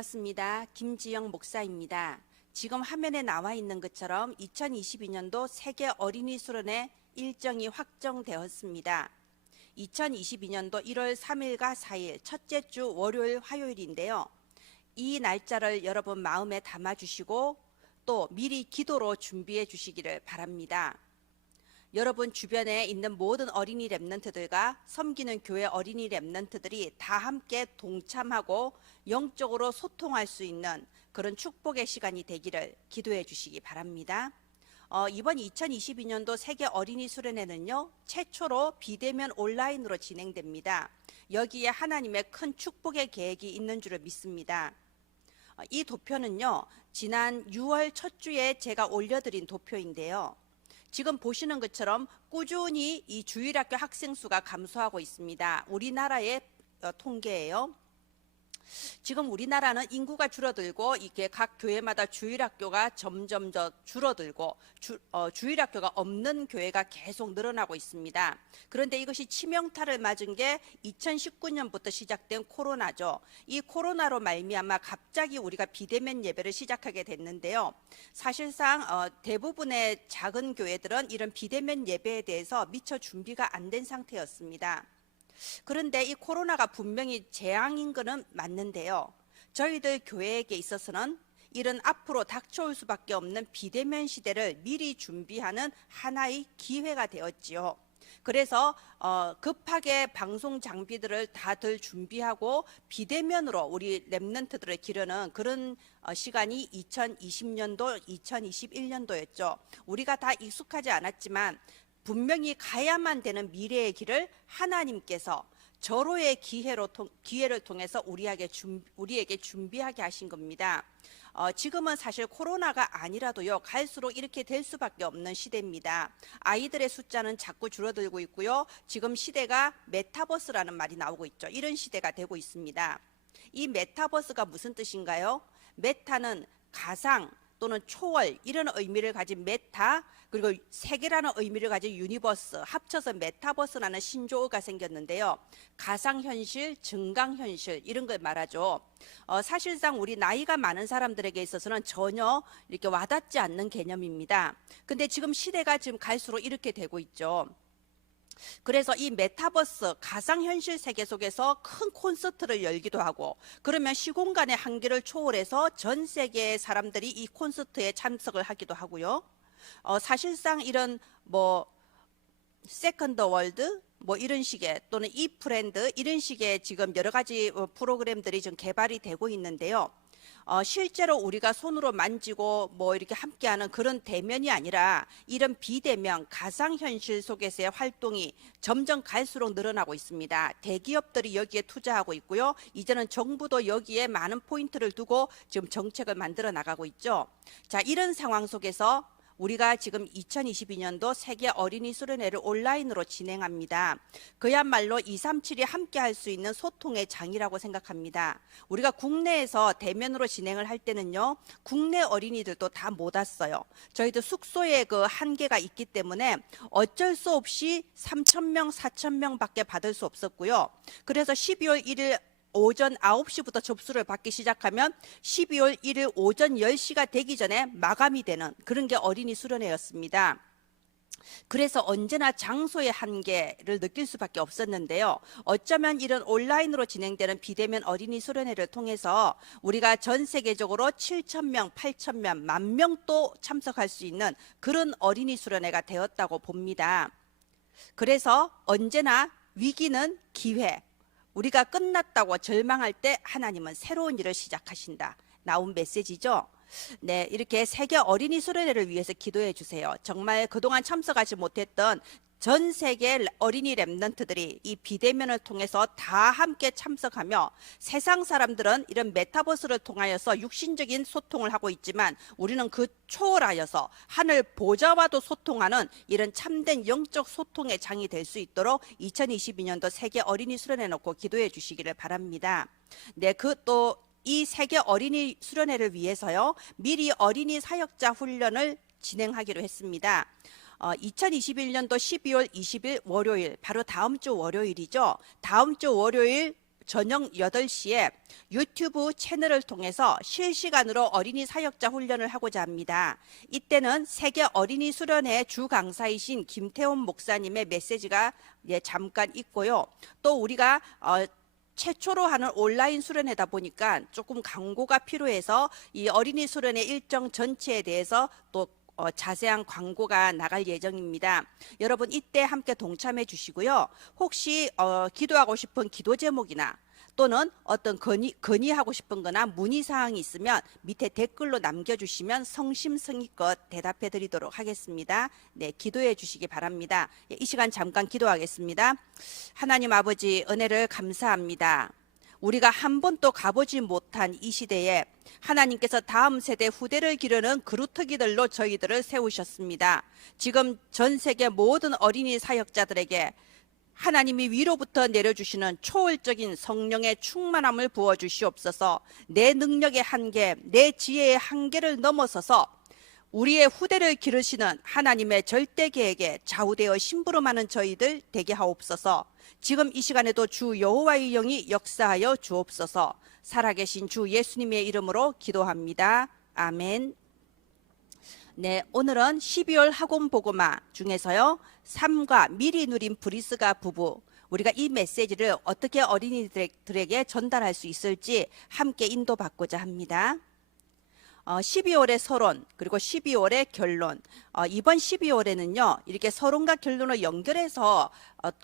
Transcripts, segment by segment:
반갑습니다. 김지영 목사입니다. 지금 화면에 나와 있는 것처럼 2022년도 세계 어린이 수련회 일정이 확정되었습니다. 2022년도 1월 3일과 4일 첫째 주 월요일 화요일인데요. 이 날짜를 여러분 마음에 담아주시고 또 미리 기도로 준비해 주시기를 바랍니다. 여러분 주변에 있는 모든 어린이 렘넌트들과 섬기는 교회 어린이 렘넌트들이 다 함께 동참하고 영적으로 소통할 수 있는 그런 축복의 시간이 되기를 기도해 주시기 바랍니다. 이번 2022년도 세계 어린이 수련회는요, 최초로 비대면 온라인으로 진행됩니다. 여기에 하나님의 큰 축복의 계획이 있는 줄을 믿습니다. 이 도표는요, 지난 6월 첫 주에 제가 올려드린 도표인데요. 지금 보시는 것처럼 꾸준히 이 주일학교 학생 수가 감소하고 있습니다. 우리나라의 통계예요. 지금 우리나라는 인구가 줄어들고 이게 각 교회마다 주일학교가 점점 더 줄어들고 주일학교가 없는 교회가 계속 늘어나고 있습니다. 그런데 이것이 치명타를 맞은 게 2019년부터 시작된 코로나죠. 이 코로나로 말미암아 갑자기 우리가 비대면 예배를 시작하게 됐는데요. 사실상 대부분의 작은 교회들은 이런 비대면 예배에 대해서 미처 준비가 안 된 상태였습니다. 그런데 이 코로나가 분명히 재앙인 것은 맞는데요. 저희들 교회에게 있어서는 이런 앞으로 닥쳐올 수밖에 없는 비대면 시대를 미리 준비하는 하나의 기회가 되었지요. 그래서 급하게 방송 장비들을 다들 준비하고 비대면으로 우리 렘넌트들을 기르는 그런 시간이 2020년도, 2021년도였죠. 우리가 다 익숙하지 않았지만 분명히 가야만 되는 미래의 길을 하나님께서 절호의 기회를 통해서 우리에게 준비하게 하신 겁니다. 지금은 사실 코로나가 아니라도요, 갈수록 이렇게 될 수밖에 없는 시대입니다. 아이들의 숫자는 자꾸 줄어들고 있고요. 지금 시대가 메타버스라는 말이 나오고 있죠. 이런 시대가 되고 있습니다. 이 메타버스가 무슨 뜻인가요? 메타는 가상 또는 초월 이런 의미를 가진 메타, 그리고 세계라는 의미를 가진 유니버스, 합쳐서 메타버스라는 신조어가 생겼는데요. 가상현실, 증강현실 이런 걸 말하죠. 사실상 우리 나이가 많은 사람들에게 있어서는 전혀 이렇게 와닿지 않는 개념입니다. 근데 지금 시대가 지금 갈수록 이렇게 되고 있죠. 그래서 이 메타버스 가상현실 세계 속에서 큰 콘서트를 열기도 하고, 그러면 시공간의 한계를 초월해서 전 세계의 사람들이 이 콘서트에 참석을 하기도 하고요. 사실상 이런 세컨드 월드 이런 식의 또는 이 프렌드 이런 식의 지금 여러 가지 프로그램들이 좀 개발이 되고 있는데요. 실제로 우리가 손으로 만지고 이렇게 함께하는 그런 대면이 아니라 이런 비대면 가상현실 속에서의 활동이 점점 갈수록 늘어나고 있습니다. 대기업들이 여기에 투자하고 있고요. 이제는 정부도 여기에 많은 포인트를 두고 지금 정책을 만들어 나가고 있죠. 자, 이런 상황 속에서 우리가 지금 2022년도 세계 어린이 수련회를 온라인으로 진행합니다. 그야말로 237이 함께 할 수 있는 소통의 장이라고 생각합니다. 우리가 국내에서 대면으로 진행을 할 때는요, 국내 어린이들도 다 못 왔어요. 저희도 숙소에 그 한계가 있기 때문에 어쩔 수 없이 3,000명, 4,000명 밖에 받을 수 없었고요. 그래서 12월 1일 오전 9시부터 접수를 받기 시작하면 12월 1일 오전 10시가 되기 전에 마감이 되는 그런 게 어린이 수련회였습니다. 그래서 언제나 장소의 한계를 느낄 수밖에 없었는데요. 어쩌면 이런 온라인으로 진행되는 비대면 어린이 수련회를 통해서 우리가 전 세계적으로 7,000명, 8,000명, 10,000명 또 참석할 수 있는 그런 어린이 수련회가 되었다고 봅니다. 그래서 언제나 위기는 기회, 우리가 끝났다고 절망할 때 하나님은 새로운 일을 시작하신다. 나온 메시지죠. 네, 이렇게 세계 어린이 수련회를 위해서 기도해 주세요. 정말 그동안 참석하지 못했던 전 세계 어린이 렘넌트들이 이 비대면을 통해서 다 함께 참석하며, 세상 사람들은 이런 메타버스를 통하여서 육신적인 소통을 하고 있지만 우리는 그 초월하여서 하늘 보좌와도 소통하는 이런 참된 영적 소통의 장이 될 수 있도록 2022년도 세계 어린이 수련회 놓고 기도해 주시기를 바랍니다. 네, 이 세계 어린이 수련회를 위해서요, 미리 어린이 사역자 훈련을 진행하기로 했습니다. 2021년도 12월 20일 월요일, 바로 다음 주 월요일이죠. 다음 주 월요일 저녁 8시에 유튜브 채널을 통해서 실시간으로 어린이 사역자 훈련을 하고자 합니다. 이때는 세계 어린이 수련회 주 강사이신 김태훈 목사님의 메시지가 잠깐 있고요. 또 우리가 최초로 하는 온라인 수련회다 보니까 조금 광고가 필요해서 이 어린이 수련회 일정 전체에 대해서 또 자세한 광고가 나갈 예정입니다. 여러분 이때 함께 동참해 주시고요. 혹시 기도하고 싶은 기도 제목이나 또는 어떤 건의하고 싶은 거나 문의사항이 있으면 밑에 댓글로 남겨주시면 성심성의껏 대답해 드리도록 하겠습니다. 네, 기도해 주시기 바랍니다. 이 시간 잠깐 기도하겠습니다. 하나님 아버지, 은혜를 감사합니다. 우리가 한 번도 가보지 못한 이 시대에 하나님께서 다음 세대 후대를 기르는 그루터기들로 저희들을 세우셨습니다. 지금 전 세계 모든 어린이 사역자들에게 하나님이 위로부터 내려주시는 초월적인 성령의 충만함을 부어주시옵소서. 내 능력의 한계, 내 지혜의 한계를 넘어서서 우리의 후대를 기르시는 하나님의 절대 계획에 좌우되어 심부름하는 저희들 되게 하옵소서. 지금 이 시간에도 주 여호와의 영이 역사하여 주옵소서. 살아계신 주 예수님의 이름으로 기도합니다. 아멘. 네, 오늘은 12월 학원 보고마 중에서요, 삶과 미리 누린 브리스가 부부, 우리가 이 메시지를 어떻게 어린이들에게 전달할 수 있을지 함께 인도받고자 합니다. 12월의 서론, 그리고 12월의 결론. 이번 12월에는요, 이렇게 서론과 결론을 연결해서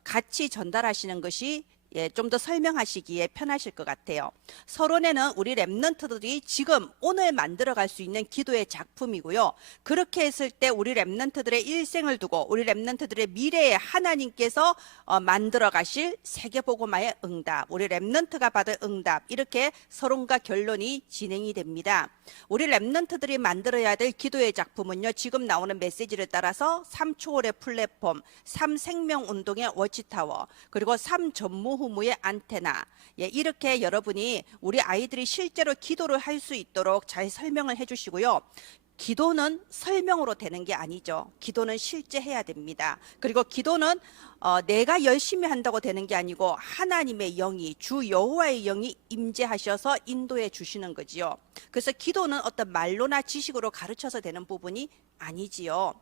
같이 전달하시는 것이 좀 더 설명하시기에 편하실 것 같아요. 서론에는 우리 랩런트들이 지금 오늘 만들어갈 수 있는 기도의 작품이고요. 그렇게 했을 때 우리 랩런트들의 일생을 두고 우리 랩런트들의 미래에 하나님께서 만들어 가실 세계복음화의 응답, 우리 랩런트가 받을 응답, 이렇게 서론과 결론이 진행이 됩니다. 우리 랩런트들이 만들어야 될 기도의 작품은요, 지금 나오는 메시지를 따라서 3초월의 플랫폼, 3생명운동의 워치타워, 그리고 3전무후무의 안테나, 이렇게 여러분이 우리 아이들이 실제로 기도를 할 수 있도록 잘 설명을 해주시고요. 기도는 설명으로 되는 게 아니죠. 기도는 실제 해야 됩니다. 그리고 기도는 내가 열심히 한다고 되는 게 아니고 하나님의 영이, 주 여호와의 영이 임재하셔서 인도해 주시는 거지요. 그래서 기도는 어떤 말로나 지식으로 가르쳐서 되는 부분이 아니지요.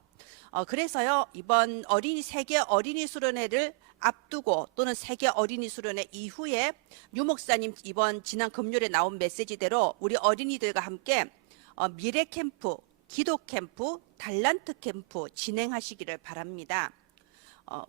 그래서요, 이번 세계 어린이 수련회를 앞두고 또는 세계 어린이 수련회 이후에 유 목사님 지난 금요일에 나온 메시지대로 우리 어린이들과 함께 미래 캠프, 기도 캠프, 달란트 캠프 진행하시기를 바랍니다.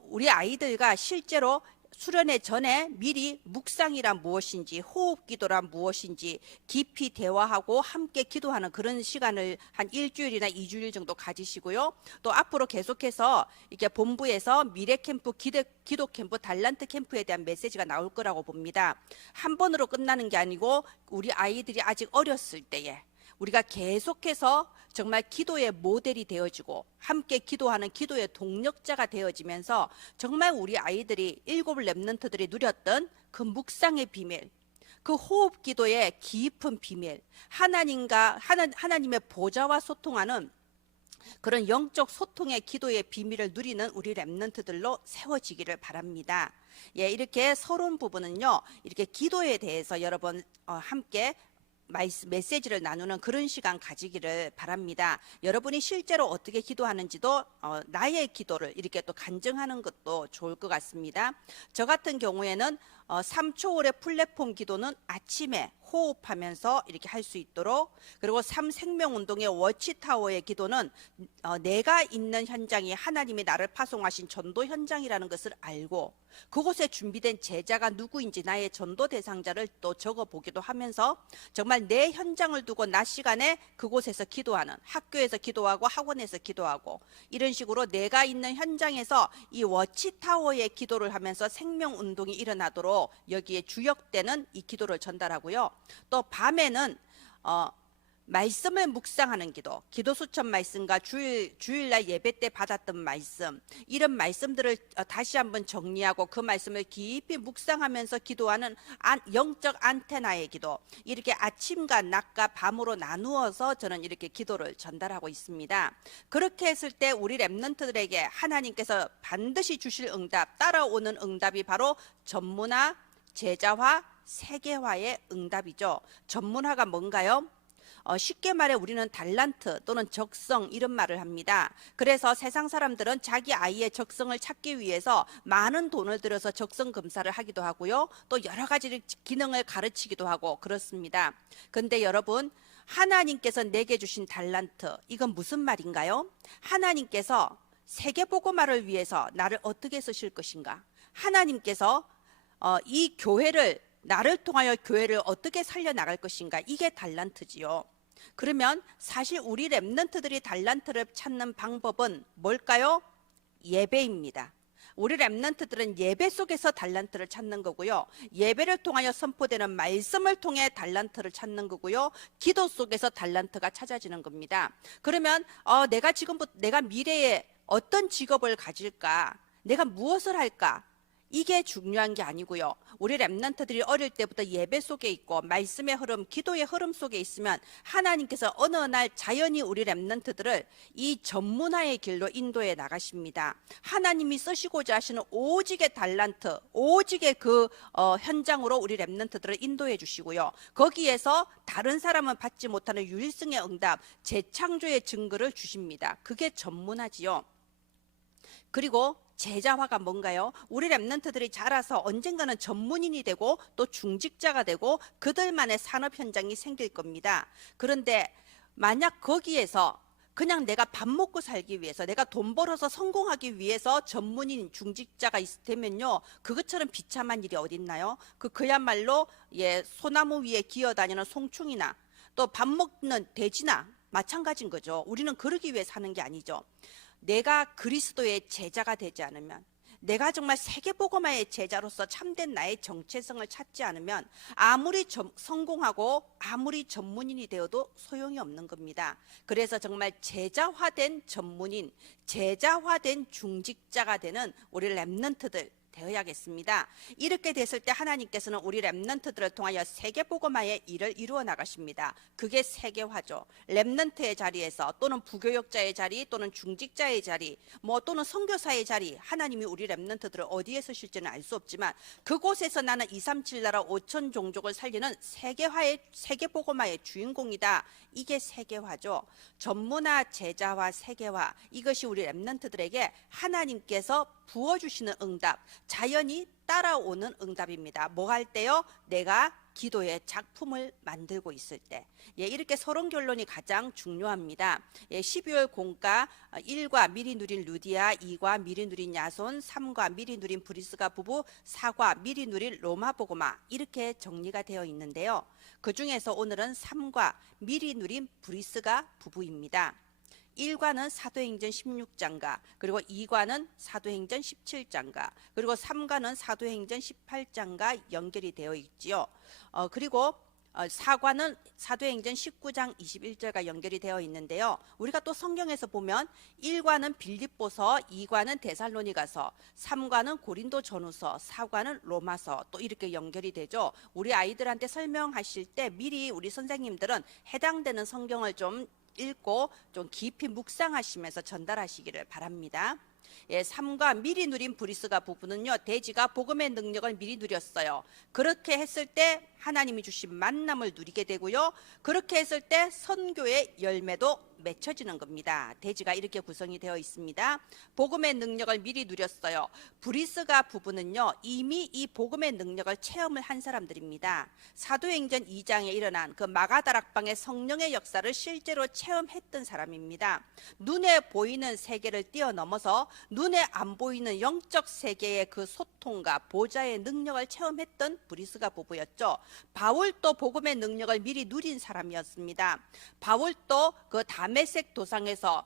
우리 아이들과 실제로 수련회 전에 미리 묵상이란 무엇인지, 호흡기도란 무엇인지 깊이 대화하고 함께 기도하는 그런 시간을 한 일주일이나 2주일 정도 가지시고요. 또 앞으로 계속해서 이렇게 본부에서 미래 캠프, 기도 캠프, 달란트 캠프에 대한 메시지가 나올 거라고 봅니다. 한 번으로 끝나는 게 아니고 우리 아이들이 아직 어렸을 때에 우리가 계속해서 정말 기도의 모델이 되어지고 함께 기도하는 기도의 동력자가 되어지면서 정말 우리 아이들이 7 랩런트들이 누렸던 그 묵상의 비밀, 그 호흡 기도의 깊은 비밀, 하나님의 보좌와 소통하는 그런 영적 소통의 기도의 비밀을 누리는 우리 랩런트들로 세워지기를 바랍니다. 이렇게 서론 부분은요, 이렇게 기도에 대해서 여러분 함께 메시지를 나누는 그런 시간 가지기를 바랍니다. 여러분이 실제로 어떻게 기도하는지도 나의 기도를 이렇게 또 간증하는 것도 좋을 것 같습니다. 저 같은 경우에는 3초월의 플랫폼 기도는 아침에 호흡하면서 이렇게 할 수 있도록, 그리고 3생명운동의 워치타워의 기도는 내가 있는 현장이 하나님이 나를 파송하신 전도 현장이라는 것을 알고 그곳에 준비된 제자가 누구인지 나의 전도 대상자를 또 적어보기도 하면서 정말 내 현장을 두고 낮 시간에 그곳에서 기도하는, 학교에서 기도하고 학원에서 기도하고, 이런 식으로 내가 있는 현장에서 이 워치타워의 기도를 하면서 생명운동이 일어나도록 여기에 주역되는 이 기도를 전달하고요. 또 밤에는 말씀을 묵상하는 기도 수천 말씀과 주일날 예배 때 받았던 말씀, 이런 말씀들을 다시 한번 정리하고 그 말씀을 깊이 묵상하면서 기도하는 영적 안테나의 기도, 이렇게 아침과 낮과 밤으로 나누어서 저는 이렇게 기도를 전달하고 있습니다. 그렇게 했을 때 우리 랩런트들에게 하나님께서 반드시 주실 응답, 따라오는 응답이 바로 전문화, 제자화, 세계화의 응답이죠. 전문화가 뭔가요? 쉽게 말해 우리는 달란트 또는 적성 이런 말을 합니다. 그래서 세상 사람들은 자기 아이의 적성을 찾기 위해서 많은 돈을 들여서 적성 검사를 하기도 하고요. 또 여러 가지 기능을 가르치기도 하고 그렇습니다. 근데 여러분, 하나님께서 내게 주신 달란트, 이건 무슨 말인가요? 하나님께서 세계복음화를 위해서 나를 어떻게 쓰실 것인가? 하나님께서 이 교회를, 나를 통하여 교회를 어떻게 살려나갈 것인가? 이게 달란트지요. 그러면 사실 우리 랩런트들이 달란트를 찾는 방법은 뭘까요? 예배입니다. 우리 랩런트들은 예배 속에서 달란트를 찾는 거고요. 예배를 통하여 선포되는 말씀을 통해 달란트를 찾는 거고요. 기도 속에서 달란트가 찾아지는 겁니다. 그러면 내가 미래에 어떤 직업을 가질까? 내가 무엇을 할까? 이게 중요한 게 아니고요. 우리 랩런트들이 어릴 때부터 예배 속에 있고 말씀의 흐름, 기도의 흐름 속에 있으면 하나님께서 어느 날 자연히 우리 랩런트들을 이 전문화의 길로 인도해 나가십니다. 하나님이 쓰시고자 하시는 오직의 달란트, 오직의 그 현장으로 우리 랩런트들을 인도해 주시고요. 거기에서 다른 사람은 받지 못하는 유일성의 응답, 재창조의 증거를 주십니다. 그게 전문화지요. 그리고 제자화가 뭔가요? 우리 랩런트들이 자라서 언젠가는 전문인이 되고 또 중직자가 되고 그들만의 산업 현장이 생길 겁니다. 그런데 만약 거기에서 그냥 내가 밥 먹고 살기 위해서, 내가 돈 벌어서 성공하기 위해서 전문인 중직자가 되면요, 그것처럼 비참한 일이 어딨나요? 그야말로 소나무 위에 기어다니는 송충이나 또 밥 먹는 돼지나 마찬가지인 거죠. 우리는 그러기 위해 사는 게 아니죠. 내가 그리스도의 제자가 되지 않으면, 내가 정말 세계복음화의 제자로서 참된 나의 정체성을 찾지 않으면 아무리 성공하고 아무리 전문인이 되어도 소용이 없는 겁니다. 그래서 정말 제자화된 전문인, 제자화된 중직자가 되는 우리 랩런트들 되어야겠습니다. 이렇게 됐을 때 하나님께서는 우리 랩런트들을 통하여 세계복음화의 일을 이루어 나가십니다. 그게 세계화죠. 랩런트의 자리에서 또는 부교역자의 자리 또는 중직자의 자리 또는 선교사의 자리, 하나님이 우리 랩런트들을 어디에 쓰실지는 알 수 없지만 그곳에서 나는 237 나라 5천 종족을 살리는 세계복음화의 주인공이다. 이게 세계화죠. 전문화, 제자화, 세계화, 이것이 우리 랩런트들에게 하나님께서 부어주시는 응답, 자연히 따라오는 응답입니다. 뭐 할 때요? 내가 기도의 작품을 만들고 있을 때. 이렇게 서론 결론이 가장 중요합니다. 12월 공과 1과 미리 누린 루디아, 2과 미리 누린 야손, 3과 미리 누린 브리스가 부부, 4과 미리 누린 로마 복음화, 이렇게 정리가 되어 있는데요. 그 중에서 오늘은 3과 미리 누린 브리스가 부부입니다. 1과는 사도행전 16장과 그리고 2과는 사도행전 17장과 그리고 3과는 사도행전 18장과 연결이 되어 있지요. 그리고 4과는 사도행전 19장 21절과 연결이 되어 있는데요. 우리가 또 성경에서 보면 1과는 빌립보서, 2과는 데살로니가서, 3과는 고린도 전후서, 4과는 로마서, 또 이렇게 연결이 되죠. 우리 아이들한테 설명하실 때 미리 우리 선생님들은 해당되는 성경을 좀 읽고 좀 깊이 묵상하시면서 전달하시기를 바랍니다. 3과 미리 누린 브리스가 부부는요, 돼지가 복음의 능력을 미리 누렸어요. 그렇게 했을 때 하나님이 주신 만남을 누리게 되고요, 그렇게 했을 때 선교의 열매도 맺혀지는 겁니다. 돼지가 이렇게 구성이 되어 있습니다. 복음의 능력을 미리 누렸어요. 브리스가 부부는요, 이미 이 복음의 능력을 체험을 한 사람들입니다. 사도행전 2장에 일어난 그 마가다락방의 성령의 역사를 실제로 체험했던 사람입니다. 눈에 보이는 세계를 뛰어넘어서 눈에 안 보이는 영적 세계의 그 소통과 보좌의 능력을 체험했던 브리스가 부부였죠. 바울도 복음의 능력을 미리 누린 사람이었습니다. 바울도 그 다메섹 도상에서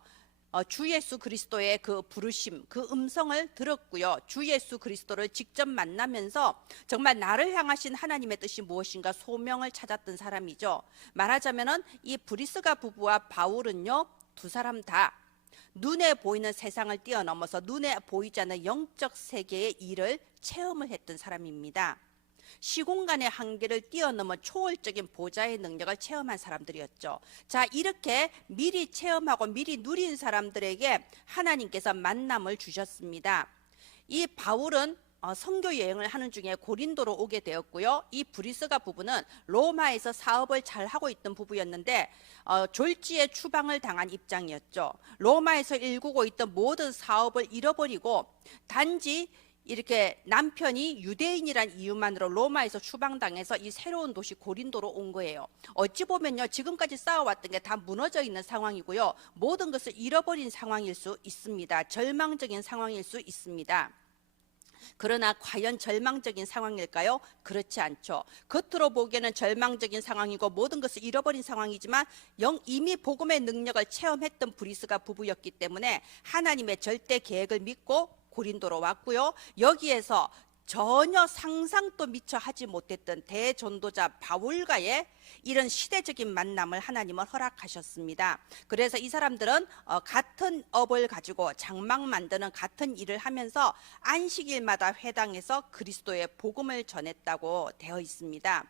주 예수 그리스도의 그 부르심, 그 음성을 들었고요. 주 예수 그리스도를 직접 만나면서 정말 나를 향하신 하나님의 뜻이 무엇인가 소명을 찾았던 사람이죠. 말하자면은 이 브리스가 부부와 바울은요, 두 사람 다 눈에 보이는 세상을 뛰어넘어서 눈에 보이지 않는 영적 세계의 일을 체험을 했던 사람입니다. 시공간의 한계를 뛰어넘어 초월적인 보좌의 능력을 체험한 사람들이었죠. 자, 이렇게 미리 체험하고 미리 누린 사람들에게 하나님께서 만남을 주셨습니다. 이 바울은 선교 여행을 하는 중에 고린도로 오게 되었고요. 이 브리스가 부부는 로마에서 사업을 잘 하고 있던 부부였는데 졸지에 추방을 당한 입장이었죠. 로마에서 일구고 있던 모든 사업을 잃어버리고 단지 이렇게 남편이 유대인이란 이유만으로 로마에서 추방당해서 이 새로운 도시 고린도로 온 거예요. 어찌 보면요, 지금까지 쌓아왔던 게 다 무너져 있는 상황이고요, 모든 것을 잃어버린 상황일 수 있습니다. 절망적인 상황일 수 있습니다. 그러나 과연 절망적인 상황일까요? 그렇지 않죠. 겉으로 보기에는 절망적인 상황이고 모든 것을 잃어버린 상황이지만 이미 복음의 능력을 체험했던 브리스가 부부였기 때문에 하나님의 절대 계획을 믿고 고린도로 왔고요. 여기에서 전혀 상상도 미처 하지 못했던 대전도자 바울과의 이런 시대적인 만남을 하나님은 허락하셨습니다. 그래서 이 사람들은 같은 업을 가지고 장막 만드는 같은 일을 하면서 안식일마다 회당에서 그리스도의 복음을 전했다고 되어 있습니다.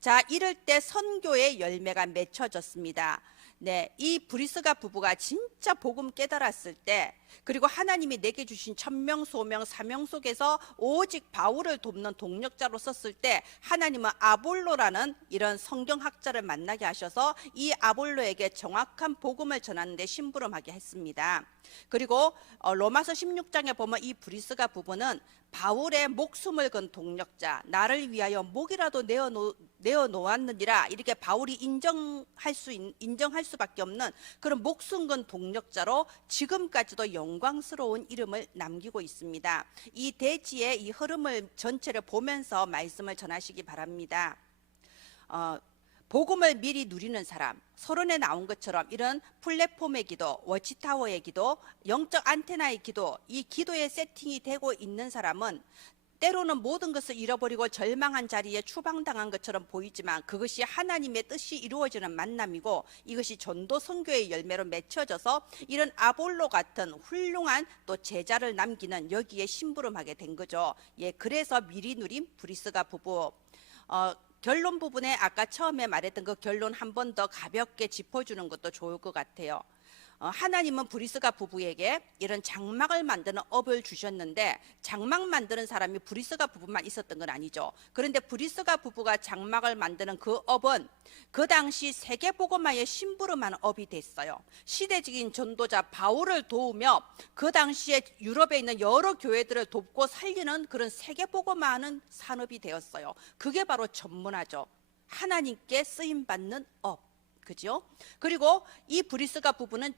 자, 이럴 때 선교의 열매가 맺혀졌습니다. 네, 이 브리스가 부부가 진짜 복음 깨달았을 때, 그리고 하나님이 내게 주신 천명, 소명, 사명 속에서 오직 바울을 돕는 동력자로 썼을 때 하나님은 아볼로라는 이런 성경학자를 만나게 하셔서 이 아볼로에게 정확한 복음을 전하는 데 심부름하게 했습니다. 그리고 로마서 16장에 보면 이 브리스가 부부는 바울의 목숨을 건 동력자, 나를 위하여 목이라도 내어 놓았느니라, 이렇게 바울이 인정할 수밖에 없는 그런 목숨 건 동력자로 지금까지도 영광스러운 이름을 남기고 있습니다. 이 대지의 이 흐름을 전체를 보면서 말씀을 전하시기 바랍니다. 복음을 미리 누리는 사람, 서론에 나온 것처럼 이런 플랫폼의 기도, 워치타워의 기도, 영적 안테나의 기도, 이 기도의 세팅이 되고 있는 사람은 때로는 모든 것을 잃어버리고 절망한 자리에 추방당한 것처럼 보이지만 그것이 하나님의 뜻이 이루어지는 만남이고, 이것이 전도 선교의 열매로 맺혀져서 이런 아볼로 같은 훌륭한 또 제자를 남기는 여기에 심부름하게 된 거죠. 예, 그래서 미리 누린 브리스가 부부. 결론 부분에 아까 처음에 말했던 그 결론 한 번 더 가볍게 짚어주는 것도 좋을 것 같아요. 하나님은 브리스가 부부에게 이런 장막을 만드는 업을 주셨는데, 장막 만드는 사람이 브리스가 부부만 있었던 건 아니죠. 그런데 브리스가 부부가 장막을 만드는 그 업은 그 당시 세계복음화에 심부름하는 업이 됐어요. 시대적인 전도자 바울을 도우며 그 당시에 유럽에 있는 여러 교회들을 돕고 살리는 그런 세계복음화하는 산업이 되었어요. 그게 바로 전문화죠. 하나님께 쓰임받는 업. 그죠? 그리고 이 브리스가 부부는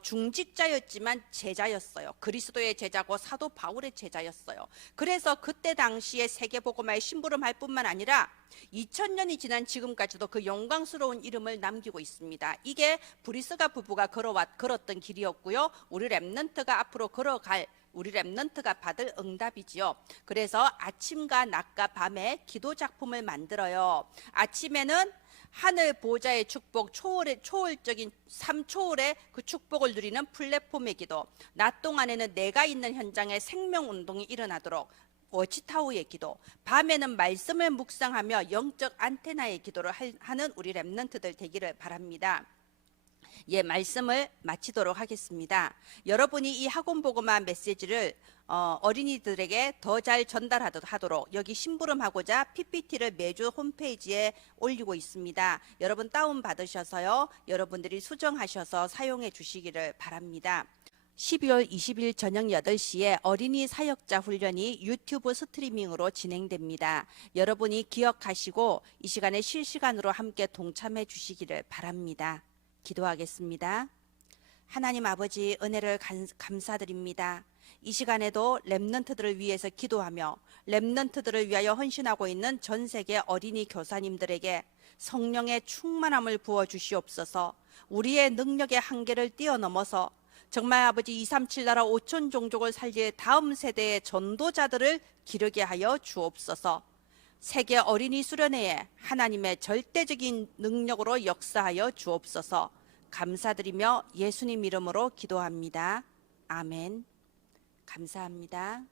중직자였지만 제자였어요. 그리스도의 제자고 사도 바울의 제자였어요. 그래서 그때 당시에 세계복음화에 심부름할 뿐만 아니라 2000년이 지난 지금까지도 그 영광스러운 이름을 남기고 있습니다. 이게 브리스가 부부가 걸었던 길이었고요, 우리 랩넌트가 앞으로 걸어갈, 우리 랩넌트가 받을 응답이지요. 그래서 아침과 낮과 밤에 기도 작품을 만들어요. 아침에는 하늘 보좌의 축복, 초월적인 삼초월의 그 축복을 누리는 플랫폼의 기도, 낮 동안에는 내가 있는 현장에 생명운동이 일어나도록 워치타워의 기도, 밤에는 말씀을 묵상하며 영적 안테나의 기도를 하는 우리 랩넌트들 되기를 바랍니다. 예, 말씀을 마치도록 하겠습니다. 여러분이 이 학원복음화 메시지를 어린이들에게 더 잘 전달하도록 여기 심부름하고자 PPT를 매주 홈페이지에 올리고 있습니다. 여러분 다운 받으셔서요, 여러분들이 수정하셔서 사용해 주시기를 바랍니다. 12월 20일 저녁 8시에 어린이 사역자 훈련이 유튜브 스트리밍으로 진행됩니다. 여러분이 기억하시고 이 시간에 실시간으로 함께 동참해 주시기를 바랍니다. 기도하겠습니다. 하나님 아버지, 은혜를 감사드립니다. 이 시간에도 랩넌트들을 위해서 기도하며 랩넌트들을 위하여 헌신하고 있는 전 세계 어린이 교사님들에게 성령의 충만함을 부어 주시옵소서. 우리의 능력의 한계를 뛰어넘어서 정말 아버지 237 나라 5천 종족을 살릴 다음 세대의 전도자들을 기르게 하여 주옵소서. 세계 어린이 수련회에 하나님의 절대적인 능력으로 역사하여 주옵소서. 감사드리며 예수님 이름으로 기도합니다. 아멘. 감사합니다.